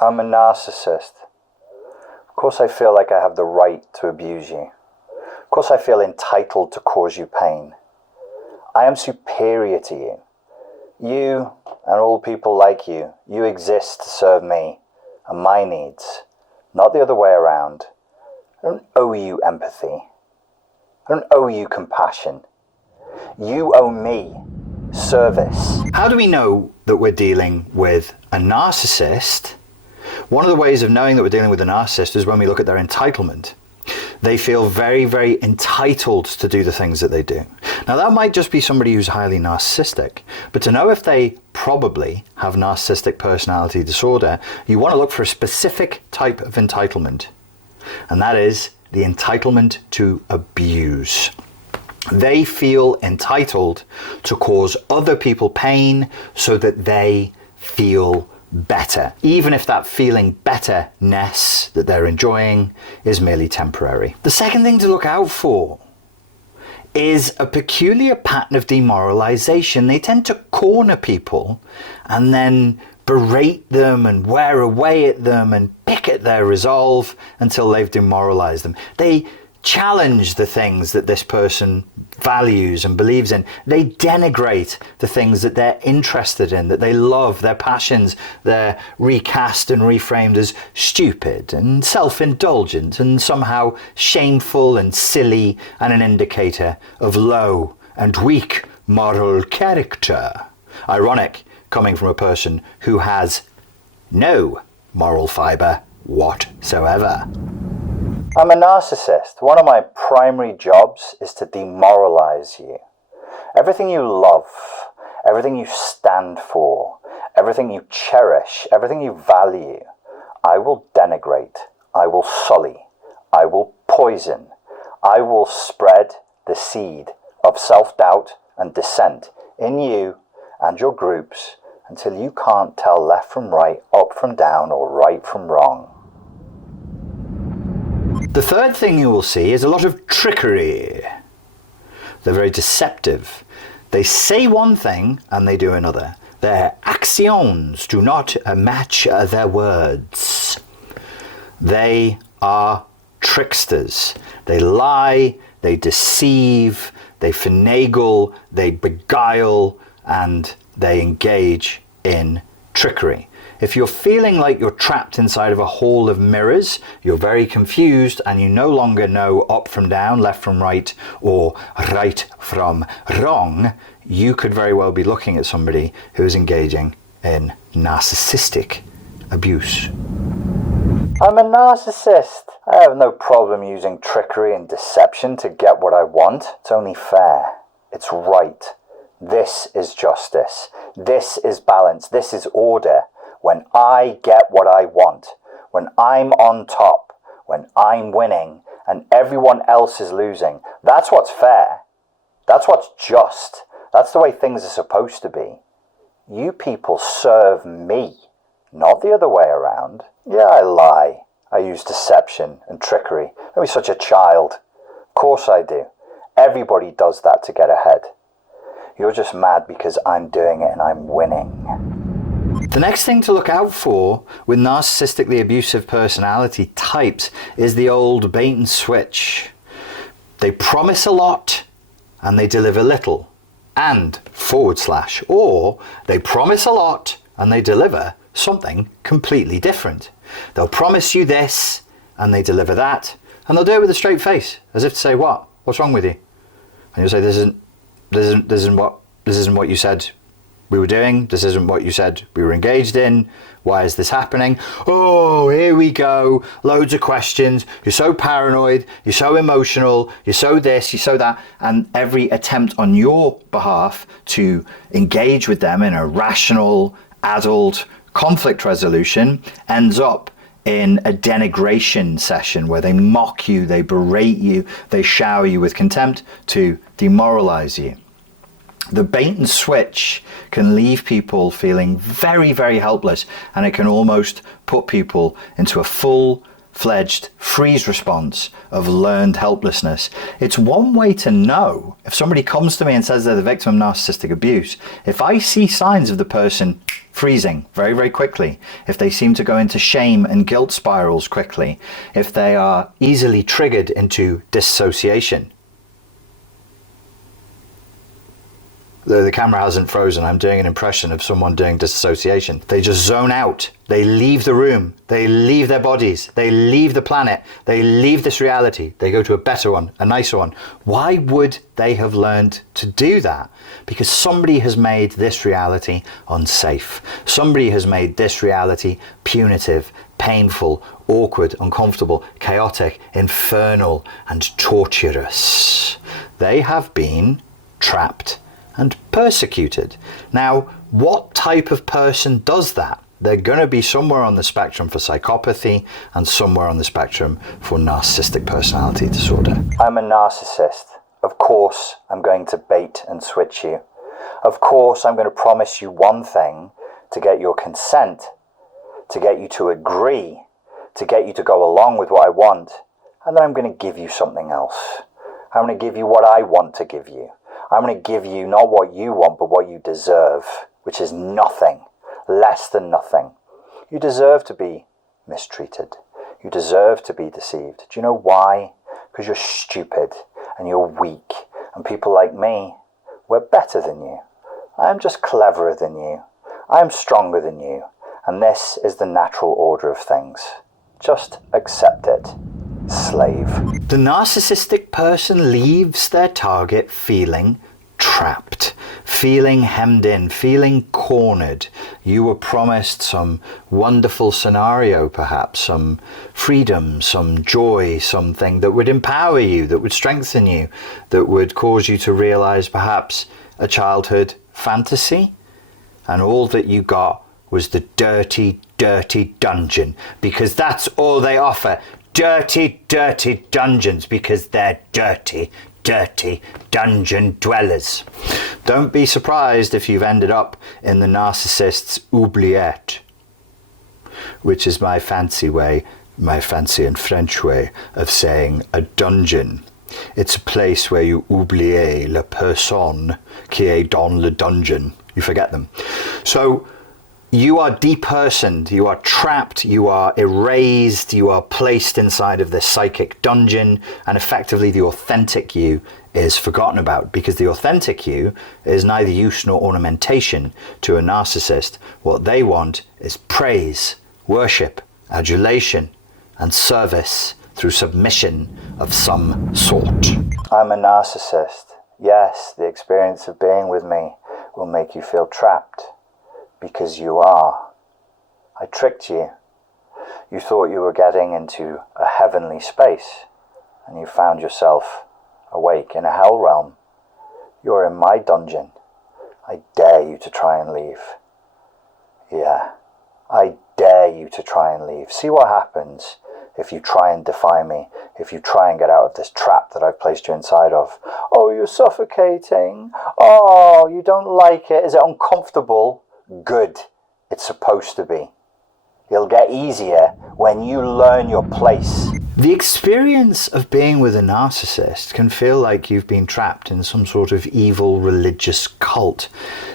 I'm a narcissist. Of course I feel like I have the right to abuse you. Of course I feel entitled to cause you pain. I am superior to you. You and all people like you exist to serve me and my needs, not the other way around. I don't owe you empathy. I don't owe you compassion. You owe me service. How do we know that we're dealing with a narcissist? One of the ways of knowing that we're dealing with a narcissist is when we look at their entitlement. They feel very, very entitled to do the things that they do. Now that might just be somebody who's highly narcissistic, but to know if they probably have narcissistic personality disorder, you want to look for a specific type of entitlement, and that is the entitlement to abuse. They feel entitled to cause other people pain so that they feel better, even if that feeling betterness that they're enjoying is merely temporary. The second thing to look out for is a peculiar pattern of demoralization. They tend to corner people and then berate them and wear away at them and pick at their resolve until they've demoralized them. They challenge the things that this person values and believes in. They denigrate the things that they're interested in, that they love, their passions. They're recast and reframed as stupid and self-indulgent and somehow shameful and silly and an indicator of low and weak moral character. Ironic, coming from a person who has no moral fibre whatsoever. I'm a narcissist. One of my primary jobs is to demoralize you. Everything you love, everything you stand for, everything you cherish, everything you value, I will denigrate, I will sully, I will poison, I will spread the seed of self-doubt and dissent in you and your groups until you can't tell left from right, up from down, or right from wrong. The third thing you will see is a lot of trickery. They're very deceptive. They say one thing and they do another. Their actions do not match their words. They are tricksters. They lie, they deceive, they finagle, they beguile, and they engage in trickery. If you're feeling like you're trapped inside of a hall of mirrors, you're very confused and you no longer know up from down, left from right, or right from wrong, you could very well be looking at somebody who is engaging in narcissistic abuse. I'm a narcissist. I have no problem using trickery and deception to get what I want. It's only fair. It's right. This is justice. This is balance. This is order. When I get what I want, when I'm on top, when I'm winning and everyone else is losing, that's what's fair. That's what's just. That's the way things are supposed to be. You people serve me, not the other way around. Yeah, I lie. I use deception and trickery. Don't be such a child. Of course I do. Everybody does that to get ahead. You're just mad because I'm doing it and I'm winning. The next thing to look out for with narcissistically abusive personality types is the old bait and switch. They promise a lot and they deliver little, and / or they promise a lot and they deliver something completely different. They'll promise you this and they deliver that, and they'll do it with a straight face, as if to say, what's wrong with you? And you'll say, this isn't what you said we were doing. This isn't what you said we were engaged in. Why is this happening? Oh, here we go. Loads of questions. You're so paranoid. You're so emotional. You're so this, you're so that. And every attempt on your behalf to engage with them in a rational, adult conflict resolution ends up in a denigration session where they mock you, they berate you, they shower you with contempt to demoralize you. The bait and switch can leave people feeling very, very helpless, and it can almost put people into a full fledged freeze response of learned helplessness. It's one way to know if somebody comes to me and says they're the victim of narcissistic abuse. If I see signs of the person freezing very, very quickly, if they seem to go into shame and guilt spirals quickly, if they are easily triggered into dissociation. The camera hasn't frozen. I'm doing an impression of someone doing dissociation. They just zone out. They leave the room. They leave their bodies. They leave the planet. They leave this reality. They go to a better one, a nicer one. Why would they have learned to do that? Because somebody has made this reality unsafe. Somebody has made this reality punitive, painful, awkward, uncomfortable, chaotic, infernal, and torturous. They have been trapped and persecuted. Now, what type of person does that? They're going to be somewhere on the spectrum for psychopathy and somewhere on the spectrum for narcissistic personality disorder. I'm a narcissist. Of course, I'm going to bait and switch you. Of course, I'm going to promise you one thing to get your consent, to get you to agree, to get you to go along with what I want, and then I'm going to give you something else. I'm going to give you what I want to give you. I'm going to give you not what you want, but what you deserve, which is nothing, less than nothing. You deserve to be mistreated. You deserve to be deceived. Do you know why? Because you're stupid and you're weak. And people like me, we're better than you. I'm just cleverer than you. I'm stronger than you. And this is the natural order of things. Just accept it. Slave. The narcissistic person leaves their target feeling trapped, feeling hemmed in, feeling cornered. You were promised some wonderful scenario, perhaps some freedom, some joy, something that would empower you, that would strengthen you, that would cause you to realize perhaps a childhood fantasy. And all that you got was the dirty, dirty dungeon, because that's all they offer. Dirty, dirty dungeons, because they're dirty, dirty dungeon dwellers. Don't be surprised if you've ended up in the narcissist's oubliette, which is my fancy way, my fancy and French way of saying a dungeon. It's a place where you oublier la personne qui est dans le dungeon. You forget them. So you are depersoned, you are trapped, you are erased, you are placed inside of this psychic dungeon, and effectively the authentic you is forgotten about, because the authentic you is neither use nor ornamentation to a narcissist. What they want is praise, worship, adulation, and service through submission of some sort. I'm a narcissist. Yes, the experience of being with me will make you feel trapped. Because you are. I tricked you. You thought you were getting into a heavenly space, and you found yourself awake in a hell realm. You're in my dungeon. I dare you to try and leave. Yeah, I dare you to try and leave. See what happens if you try and defy me, if you try and get out of this trap that I've placed you inside of. Oh, you're suffocating. Oh, you don't like it. Is it uncomfortable? Good. It's supposed to be. It'll get easier when you learn your place. The experience of being with a narcissist can feel like you've been trapped in some sort of evil religious cult.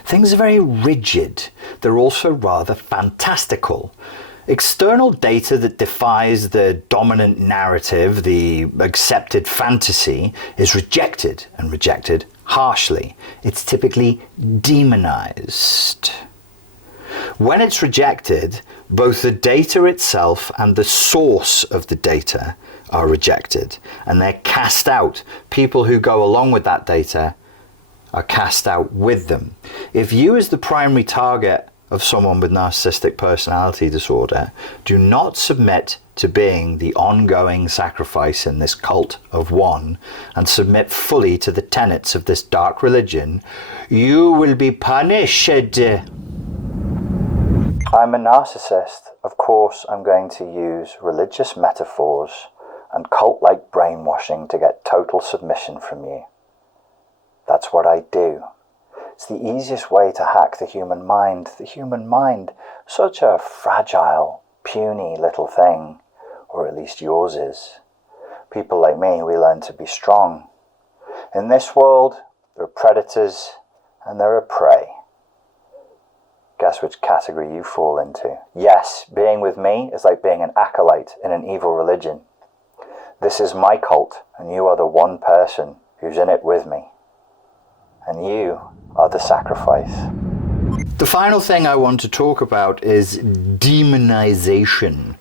Things are very rigid. They're also rather fantastical. External data that defies the dominant narrative, the accepted fantasy, is rejected, and rejected harshly. It's typically demonized. When it's rejected, both the data itself and the source of the data are rejected, and they're cast out. People who go along with that data are cast out with them. If you, as the primary target of someone with narcissistic personality disorder, do not submit to being the ongoing sacrifice in this cult of one, and submit fully to the tenets of this dark religion, you will be punished. I'm a narcissist. Of course, I'm going to use religious metaphors and cult-like brainwashing to get total submission from you. That's what I do. It's the easiest way to hack the human mind. The human mind, such a fragile, puny little thing. or at least yours is. People like me, we learn to be strong. In this world, there are predators and there are prey. Guess which category you fall into. Yes, being with me is like being an acolyte in an evil religion. This is my cult, and you are the one person who's in it with me. And you are the sacrifice. The final thing I want to talk about is demonization.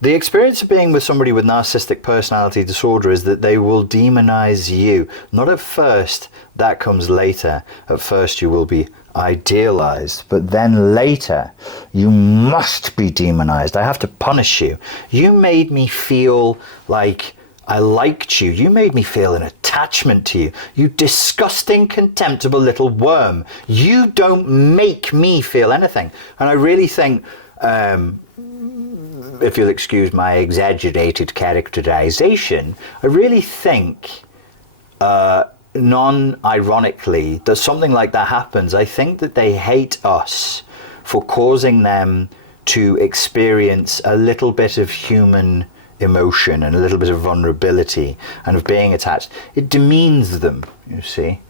The experience of being with somebody with narcissistic personality disorder is that they will demonize you. Not at first, that comes later. At first you will be idealized, but then later you must be demonized. I have to punish you. You made me feel like I liked you. You made me feel an attachment to you. You disgusting, contemptible little worm. You don't make me feel anything. And I really think, if you'll excuse my exaggerated characterization, I really think, non-ironically, that something like that happens. I think that they hate us for causing them to experience a little bit of human emotion and a little bit of vulnerability and of being attached. It demeans them, you see.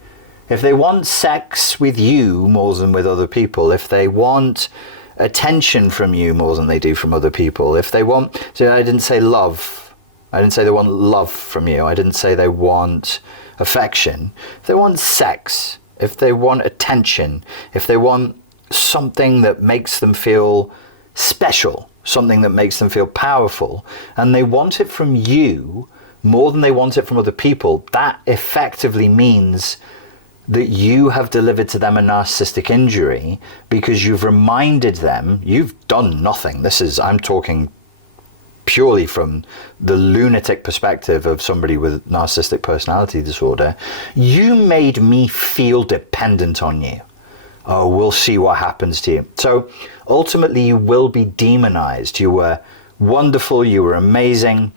If they want sex with you more than with other people, if they want attention from you more than they do from other people, if they want, so I didn't say love, I didn't say they want love from you, I didn't say they want affection. If they want sex, if they want attention, if they want something that makes them feel special, something that makes them feel powerful, and they want it from you more than they want it from other people, that effectively means that you have delivered to them a narcissistic injury because you've reminded them, you've done nothing. I'm talking purely from the lunatic perspective of somebody with narcissistic personality disorder. You made me feel dependent on you. Oh, we'll see what happens to you. So ultimately you will be demonized. You were wonderful, you were amazing.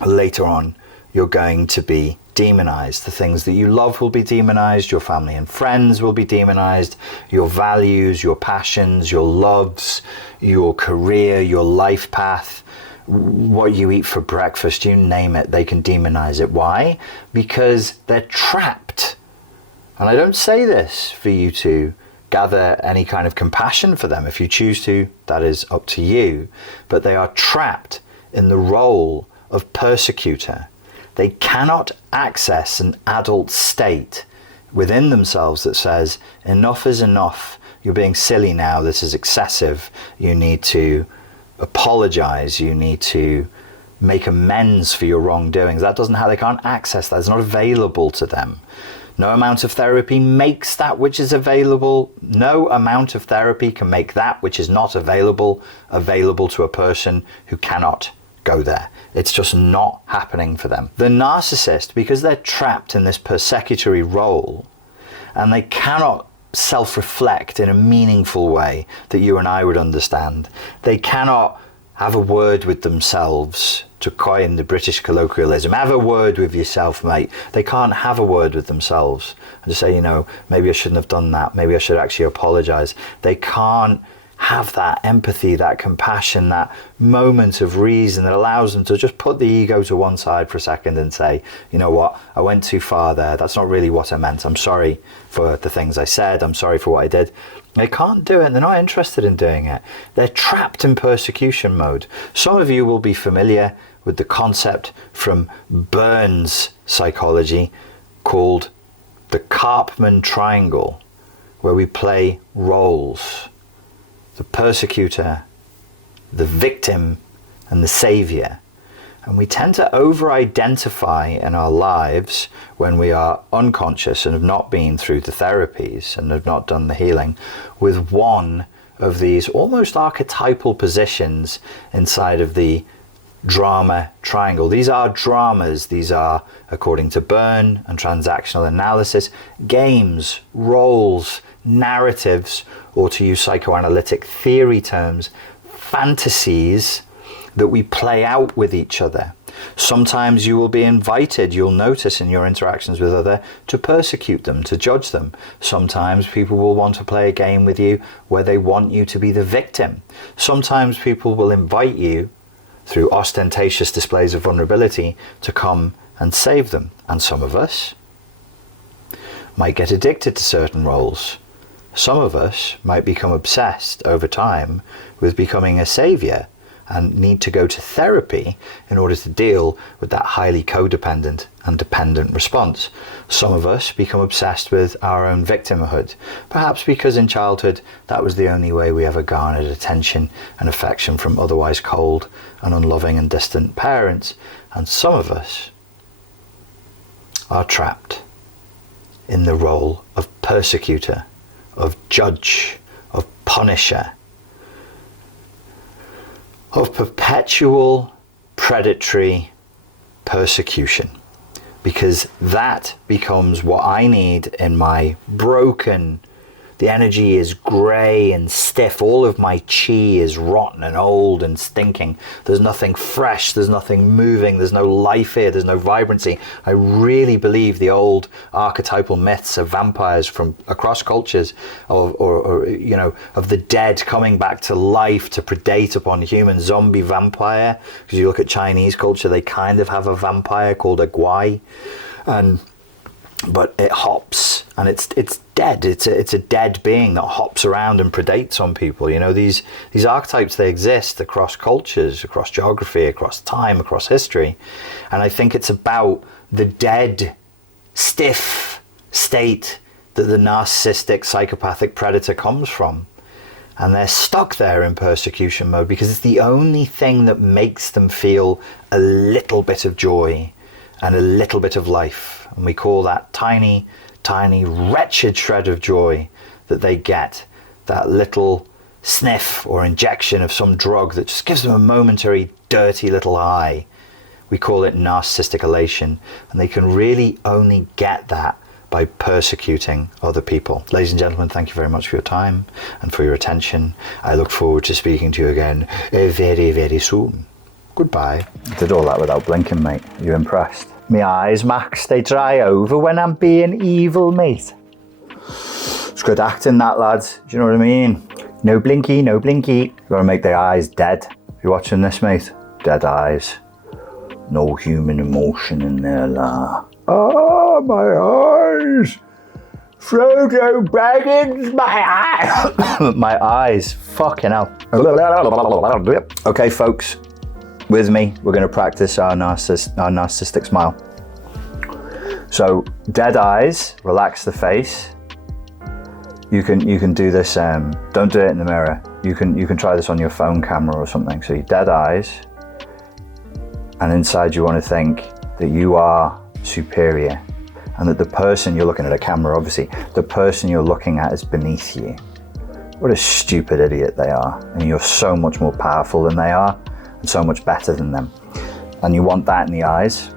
Later on, you're going to be demonized. The things that you love will be demonized. Your family and friends will be demonized. Your values, your passions, your loves, your career, your life path, what you eat for breakfast, you name it, they can demonize it. Why? Because they're trapped. And I don't say this for you to gather any kind of compassion for them. If you choose to, that is up to you. But they are trapped in the role of persecutor. They cannot access an adult state within themselves that says, enough is enough. You're being silly now. This is excessive. You need to apologize. You need to make amends for your wrongdoings. They can't access that. It's not available to them. No amount of therapy makes that which is available. No amount of therapy can make that which is not available to a person who cannot go there. It's just not happening for them. The narcissist, because they're trapped in this persecutory role and they cannot self-reflect in a meaningful way that you and I would understand. They cannot have a word with themselves, to coin the British colloquialism. Have a word with yourself, mate. They can't have a word with themselves and just say, maybe I shouldn't have done that. Maybe I should actually apologize. They can't have that empathy, that compassion, that moment of reason that allows them to just put the ego to one side for a second and say, you know what, I went too far there. That's not really what I meant. I'm sorry for the things I said. I'm sorry for what I did. They can't do it. They're not interested in doing it. They're trapped in persecution mode. Some of you will be familiar with the concept from Burns psychology called the Karpman triangle, where we play roles. The persecutor, the victim, and the savior. And we tend to over-identify in our lives when we are unconscious and have not been through the therapies and have not done the healing with one of these almost archetypal positions inside of the drama triangle. These are dramas. These are, according to Byrne and transactional analysis, games, roles, narratives, or to use psychoanalytic theory terms, fantasies that we play out with each other. Sometimes you will be invited, you'll notice in your interactions with others, to persecute them, to judge them. Sometimes people will want to play a game with you where they want you to be the victim. Sometimes people will invite you through ostentatious displays of vulnerability to come and save them. And some of us might get addicted to certain roles. Some of us might become obsessed over time with becoming a savior and need to go to therapy in order to deal with that highly codependent and dependent response. Some of us become obsessed with our own victimhood, perhaps because in childhood that was the only way we ever garnered attention and affection from otherwise cold and unloving and distant parents. And some of us are trapped in the role of persecutor, of judge, of punisher, of perpetual predatory persecution, because that becomes what I need in my broken, the energy is grey and stiff, all of my chi is rotten and old and stinking, there's nothing fresh, there's nothing moving, there's no life here, there's no vibrancy. I really believe the old archetypal myths of vampires from across cultures, or you know, of the dead coming back to life to predate upon human, zombie vampire. Because you look at Chinese culture, they kind of have a vampire called a guai, but it hops and it's dead. It's a dead being that hops around and predates on people. You know, these archetypes, they exist across cultures, across geography, across time, across history. And I think it's about the dead, stiff state that the narcissistic psychopathic predator comes from. And they're stuck there in persecution mode because it's the only thing that makes them feel a little bit of joy and a little bit of life. And we call that tiny, tiny, wretched shred of joy that they get, that little sniff or injection of some drug that just gives them a momentary, dirty little high. We call it narcissistic elation, and they can really only get that by persecuting other people. Ladies and gentlemen, thank you very much for your time and for your attention. I look forward to speaking to you again very, very soon. Goodbye. Did all that without blinking, mate. Are you impressed? My eyes, Max, they dry over when I'm being evil, mate. It's good acting, that, lads. Do you know what I mean? No blinky, no blinky. You gotta make the eyes dead. If you're watching this, mate, dead eyes. No human emotion in there, la. Oh, my eyes. Frodo Baggins, my eyes. My eyes. Fucking hell. Okay, folks. With me, we're going to practice our narcissistic smile. So, dead eyes, relax the face. You can do this. Don't do it in the mirror. You can try this on your phone camera or something. So, your dead eyes, and inside you want to think that you are superior, and that the person you're looking at a camera, obviously, the person you're looking at is beneath you. What a stupid idiot they are, and you're so much more powerful than they are. So much better than them. And you want that in the eyes,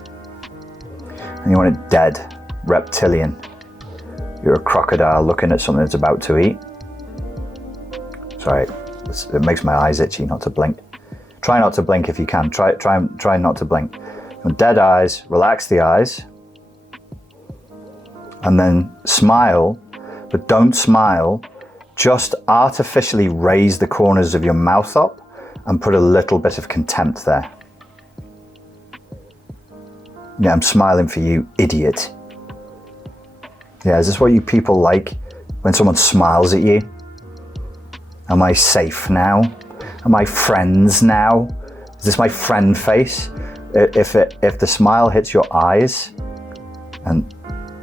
and you want it dead, reptilian. You're a crocodile looking at something that's about to eat. Sorry, it makes my eyes itchy not to blink. Try not to blink if you can. Try not to blink. And dead eyes, relax the eyes, and then smile, but don't smile, just artificially raise the corners of your mouth up and put a little bit of contempt there. Yeah, I'm smiling for you, idiot. Yeah, is this what you people like? When someone smiles at you? Am I safe now? Am I friends now? Is this my friend face? If the smile hits your eyes and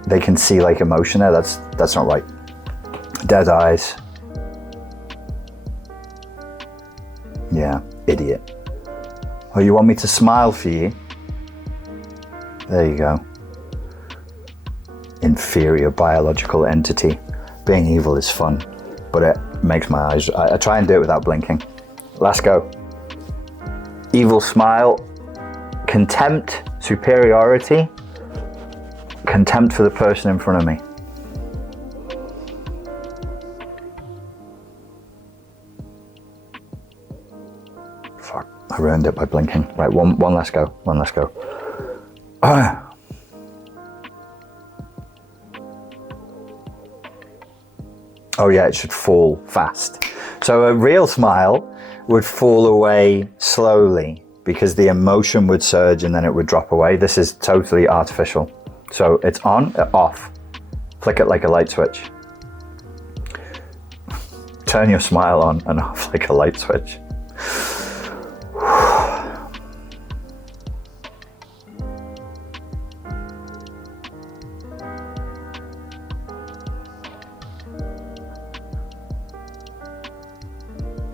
they can see like emotion there, that's not right. Dead eyes. Yeah, idiot. Oh, you want me to smile for you? There you go. Inferior biological entity. Being evil is fun, but it makes my eyes... I try and do it without blinking. Let's go. Evil smile. Contempt. Superiority. Contempt for the person in front of me. Fuck, I ruined it by blinking. Right, one last go. One last go. Oh yeah, it should fall fast. So a real smile would fall away slowly because the emotion would surge and then it would drop away. This is totally artificial. So it's on, off. Flick it like a light switch. Turn your smile on and off like a light switch.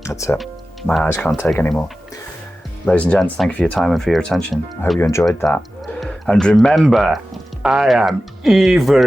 That's it. My eyes can't take anymore. Ladies and gents, thank you for your time and for your attention. I hope you enjoyed that. And remember, I am evil.